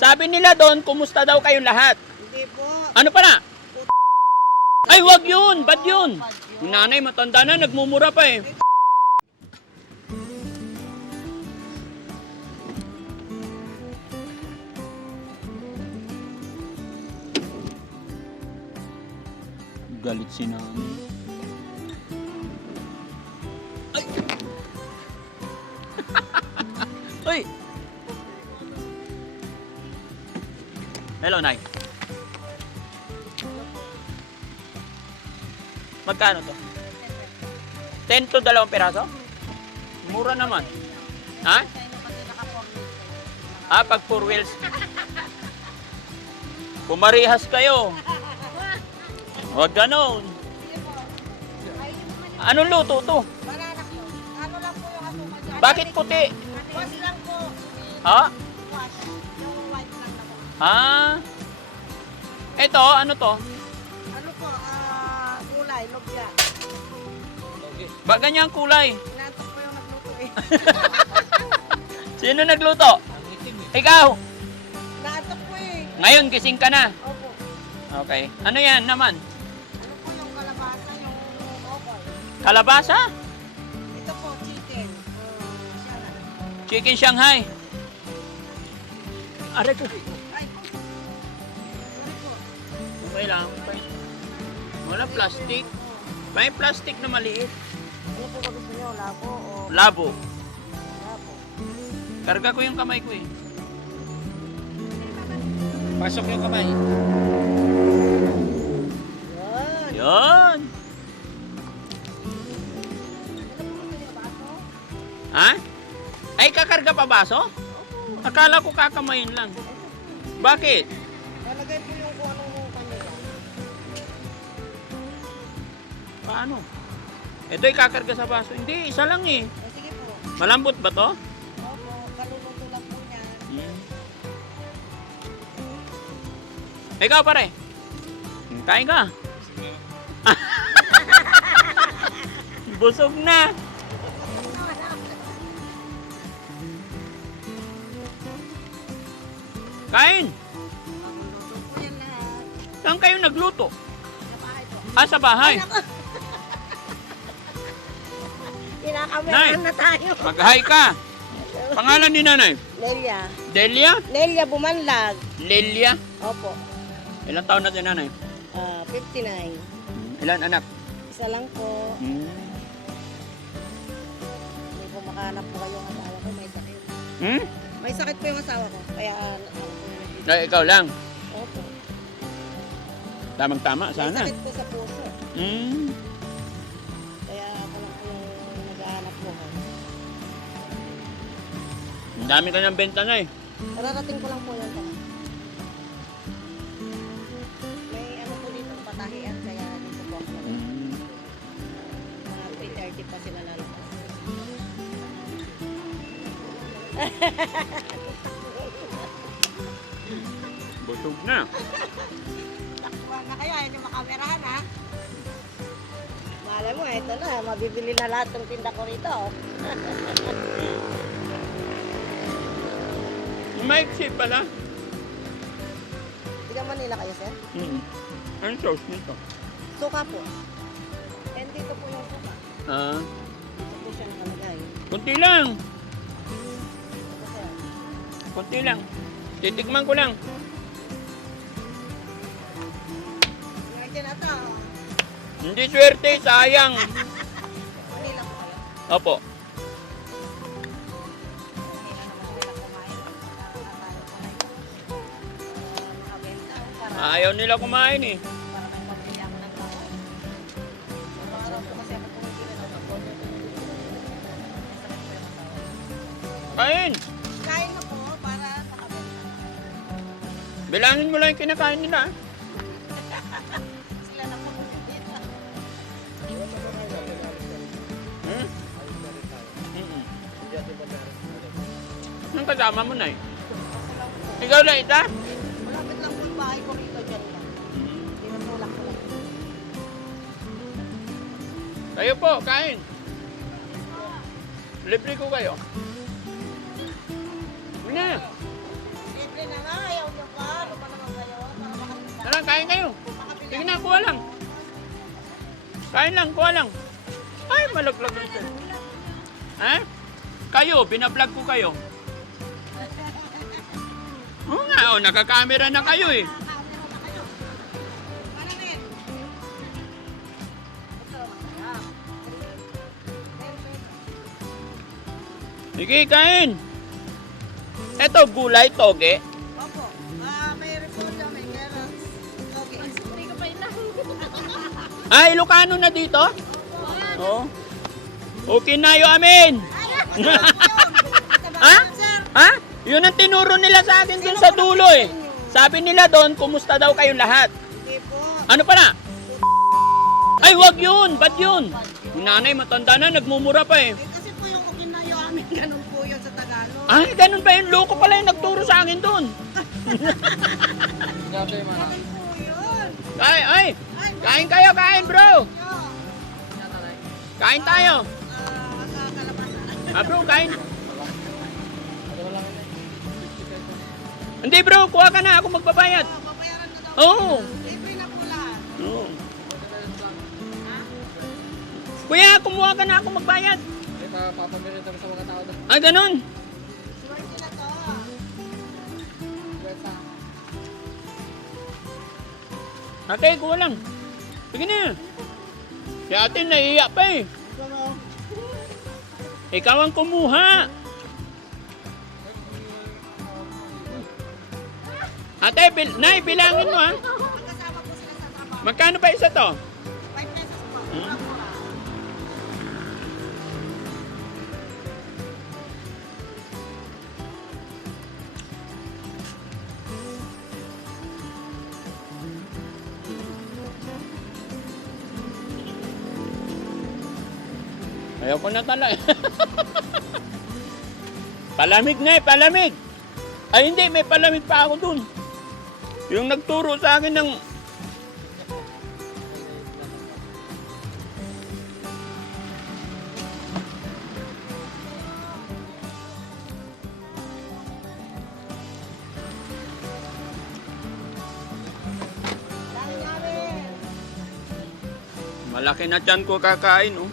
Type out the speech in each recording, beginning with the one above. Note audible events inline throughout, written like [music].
Sabi nila doon, kumusta daw kayong lahat? Hindi po. Ano pa na? Ay, wag yun! Bad yun! Yung nanay, matanda na, nagmumura pa eh. Galit si nanay. Ay! [laughs] Uy! Hello, Nay. Magkano to? 10 to dalawang peraso? Mura naman. Ha? Ah, pag four wheels. Pumarihas kayo. Huwag ganon. Anong luto to? Banana. Ano lang po yung? Bakit puti? Wash lang po. Ha? Ah. Ito, ano to? Ano po, ah, gulay, lobya. Ba ganyan kulay? Inaantok po yung nagluto eh. [laughs] Sino nagluto? Ikaw. Naantok po eh. Ngayon gising ka na. Opo. Okay. Ano yan naman? Ano po yung kalabasa, yung okoy. Kalabasa? Ito po, chicken. Uh, siya na. Chicken Shanghai. Aray ko. Lang. Okay. Wala plastic. May plastic na maliit. Ano po ba gusto niyo? Labo o Labo. labo? Karga ko yung kamay ko eh. Pasok yung kamay. Yan. Yan. Ha? Ay, kakarga pa baso? Akala ko kakamayin lang. Bakit? Paano? Ito ay kakarga sa baso. Hindi, isa lang eh. O sige po. Malambot ba to? Opo, kaluluto lang po niya. Hmm. Ikaw pare. Kain ka. [laughs] Busog na. Kain. Saan kayo nagluto? Sa bahay po. Ah, sa bahay. Kinakameran na tayo. Mag-hi ka. Pangalan ni nanay? Nelia. Delia? Nelia Bumanlag. Lelia? Opo. Ilang taon na si nanay? Ah, 59. Ilan anak? Isa lang po. Hmm. Hindi po makahanap po kayo ang asawa ko. May sakit. Hmm? May sakit po yung asawa ko. Kaya, ano, Ay, ikaw lang. opo. Tamang-tama, May sana. sakit po sa puso. Hmm. Dami ka ng benta na eh. Nararating ko lang po tanong. May ano po dito, patahian. Kaya dito po ako Hmm. Mga 3.30 pa sila lalabas. [laughs] Busog na. Takbuhan na kayo, ayaw nyo makamerahan ha. Malay mo, ito na, mabibili na lahat ng tinda ko rito. [laughs] Maiksi pala. Tiga Manila kayo, sir? Hmm. Anong sauce nito? Suka po. And dito po yung suka. Ah, Dito po siya nakalagay. kunti lang. Ito, sir. Kunti lang. Titikman ko lang. Ngayon na to. Hindi swerte, sayang. Manila po kayo. Opo. Po yung asawa ko. Kain. Kain na po para makabenta. Bilangin mo lang yung kinakain nila. ah. Sila na po. Hmm? Mm-mm. Anong kasama mo na eh? Ikaw na ita? Kayo po, kain. Libre ko kayo. Na. Libre na nga, ayaw nyo pa. Ano Lupa naman kayo. Tara, kain kayo. Sige na, kuha lang. Kain lang, kuha lang. Ay, malaglag lang kayo. Ha? Kayo, binablog ko kayo. [laughs] Oo nga, oh, nakakamera na kayo eh. Sige, kain. Eto, gulay, toge. Opo. Ah, may repolyo, may carrots. Okay. Hindi ko pa. [laughs] Ah, Ilocano na dito? Oo. Okay na yo amin. [laughs] Ha? Ha? Yun ang tinuro nila sa akin dun sa dulo eh. Sabi nila doon, kumusta daw kayong lahat? hindi po. Ano pa na? Ay, wag yun! Bad yun! Yung nanay, matanda na, nagmumura pa eh. Ay, ganun ba yun? Loko pala yung nagturo sa akin doon. Po yun. Ay, ay! Ay, Kain kayo, kain bro! Kain tayo! Ah. Ah bro, kain. Hindi bro, kuha ka na, ako magbabayad. Daw. Oo. Lahat. Oo. Kuya, kumuha ka na, ako magbayad. Papamirin kami sa mga tao doon. Ah, ganun. Okay, kuha lang. Sige na. Si ate naiiyak pa eh. Ikaw ang kumuha. Ate, bil nay, bilangin mo ha. Magkano ba isa to? Ayaw ko na tala eh. [laughs] palamig nga eh, palamig. Ay hindi, may palamig pa ako dun. Yung nagturo sa akin ng... Malaki na tiyan ko kakain, oh.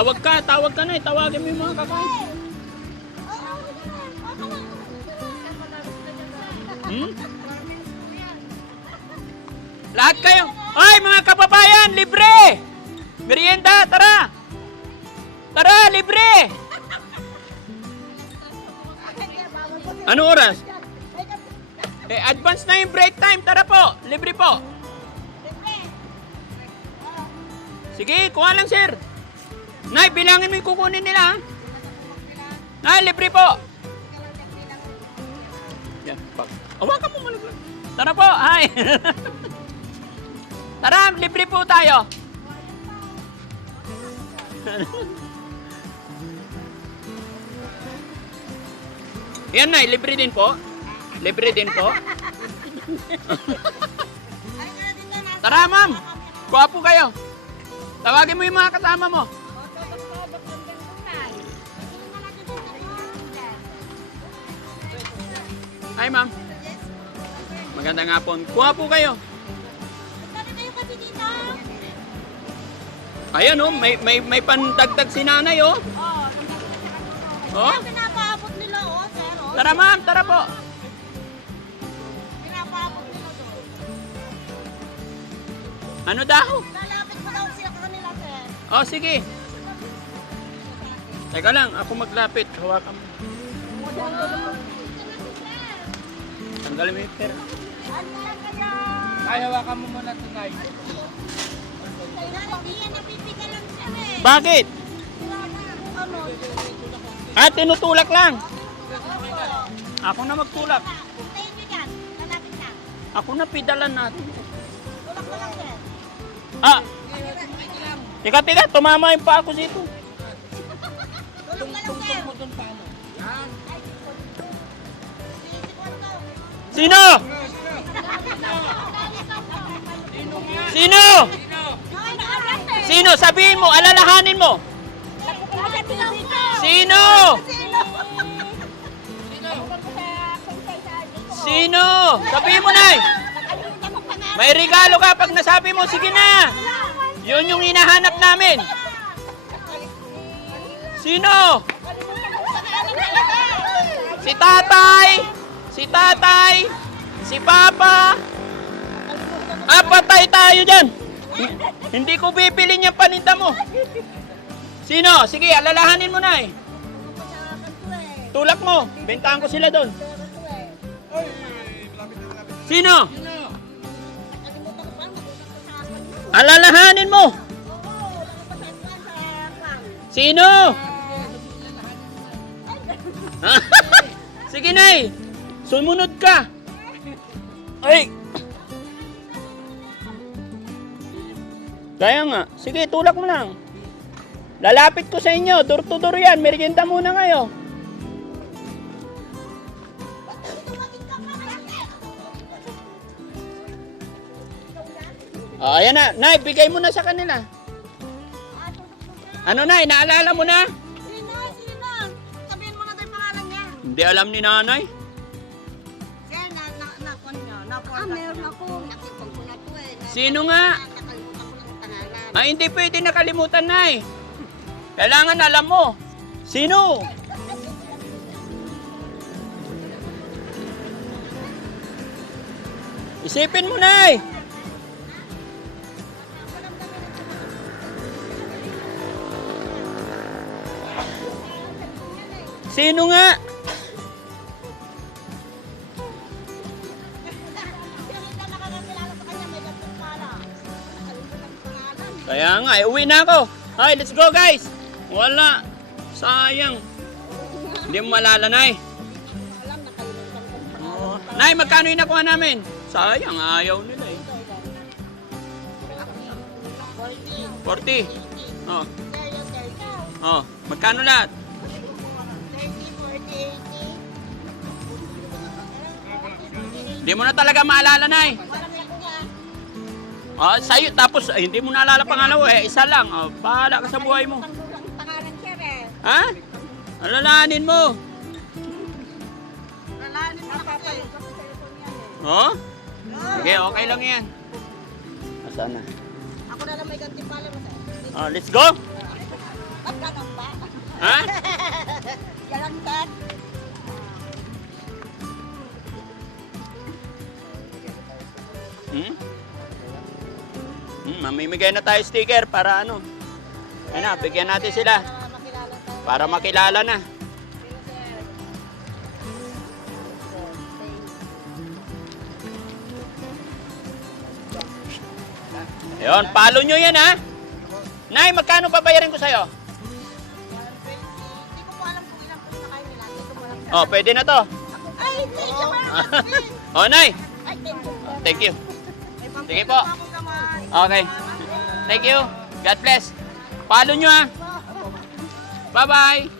Tawag ka, tawag ka na eh. Tawagin mo yung mga kakain. Hmm? Lahat kayo. Ay, mga kababayan, libre! Merienda, tara! Tara, libre! Ano oras? Eh, advance na yung break time. Tara po, libre po. Sige, kuha lang, sir. Nay, bilangin mo yung kukunin nila? Nay, libre po. Yan, pag. Awakan mo malaglag. Tara po, hi. [laughs] Tara, libre po tayo. [laughs] Yan, Nay, libre din po. Libre din po. [laughs] Tara, ma'am. Kuha po kayo. Tawagin mo yung mga kasama mo. Hi, ma'am. Magandang hapon. Kuha po kayo. Ayan oh, may may may pandagdag si nanay oh. Oh. Pinapaabot nila, oh, sir. Oh. Tara ma'am, tara po. Pinapaabot nila doon. Ano daw? Lalapit mo daw sila kanila, sir. Oh, sige. Teka lang, ako maglapit. Hawakan mo. Tanggalin lang kaya? Ay, hawakan mo muna ito, eh. Bakit? Ah, tinutulak lang. Ako na magtulak. Tayo. Ako na pidalan natin. Ah, tika tika, tumama yung pa ako dito. Tulak mo lang, sir. Sino? Sino? Sino? Sabihin mo, alalahanin mo. Sino? Sino? Sabihin mo na eh. May regalo ka pag nasabi mo, sige na. Yun yung hinahanap namin. Sino? Si tatay. Si tatay. Si papa. Ah, patay tayo dyan. Hindi ko bibilin yung paninda mo. Sino? Sige, alalahanin mo na eh. Tulak mo. Bentahan ko sila doon. Sino? Alalahanin mo. Sino? [laughs] Sige, Nay. Sumunod ka. Ay. Kaya nga. Sige, tulak mo lang. Lalapit ko sa inyo. Door to door yan. Merienda muna kayo. Oh, ayan na. Nay, bigay mo na sa kanila. Ano, Nay? Naalala mo na? Sino? Sino? Sabihin mo na tayo pangalan niya. Hindi alam ni nanay. Sino nga? Ah, hindi pwede nakalimutan, Nay. Kailangan alam mo. Sino? Isipin mo, Nay. Sino nga? Nga, uwi na ako. Hi, let's go guys. Wala. Sayang. Hindi mo malala, Nay. Oo. Nay, magkano yung nakuha namin? Sayang, ayaw nila eh. 40. Oh. Oh, magkano lahat? Hindi mo na talaga maalala, Nay. Oh, sa'yo, tapos ay, hindi mo naalala pangalawa eh. Isa lang. Oh, bahala ka sa buhay mo. Pangalan eh. Ha? Alalahanin mo. Lalanin mo na kasi. Oh? Sige, okay lang yan. Nasaan na? Ako na lang may gantimpala mo sa. Oh, let's go. Ba't ganun ba? Ha? [laughs] Yalang dad. Hmm? Mamimigay na tayo sticker para ano. Ayun na, bigyan natin sila Para makilala na. Ayun, follow nyo yan ha. Nay, magkano babayarin ko sa'yo? Hindi ko po alam kung ilang po nakain nila. Hindi ko po alam. Oh, pwede na to. Ay, hindi. Joke lang. [laughs] oh, Nay. Ay, thank you. Thank you. Sige po. Okay. Thank you. God bless. Follow nyo ha. Bye-bye.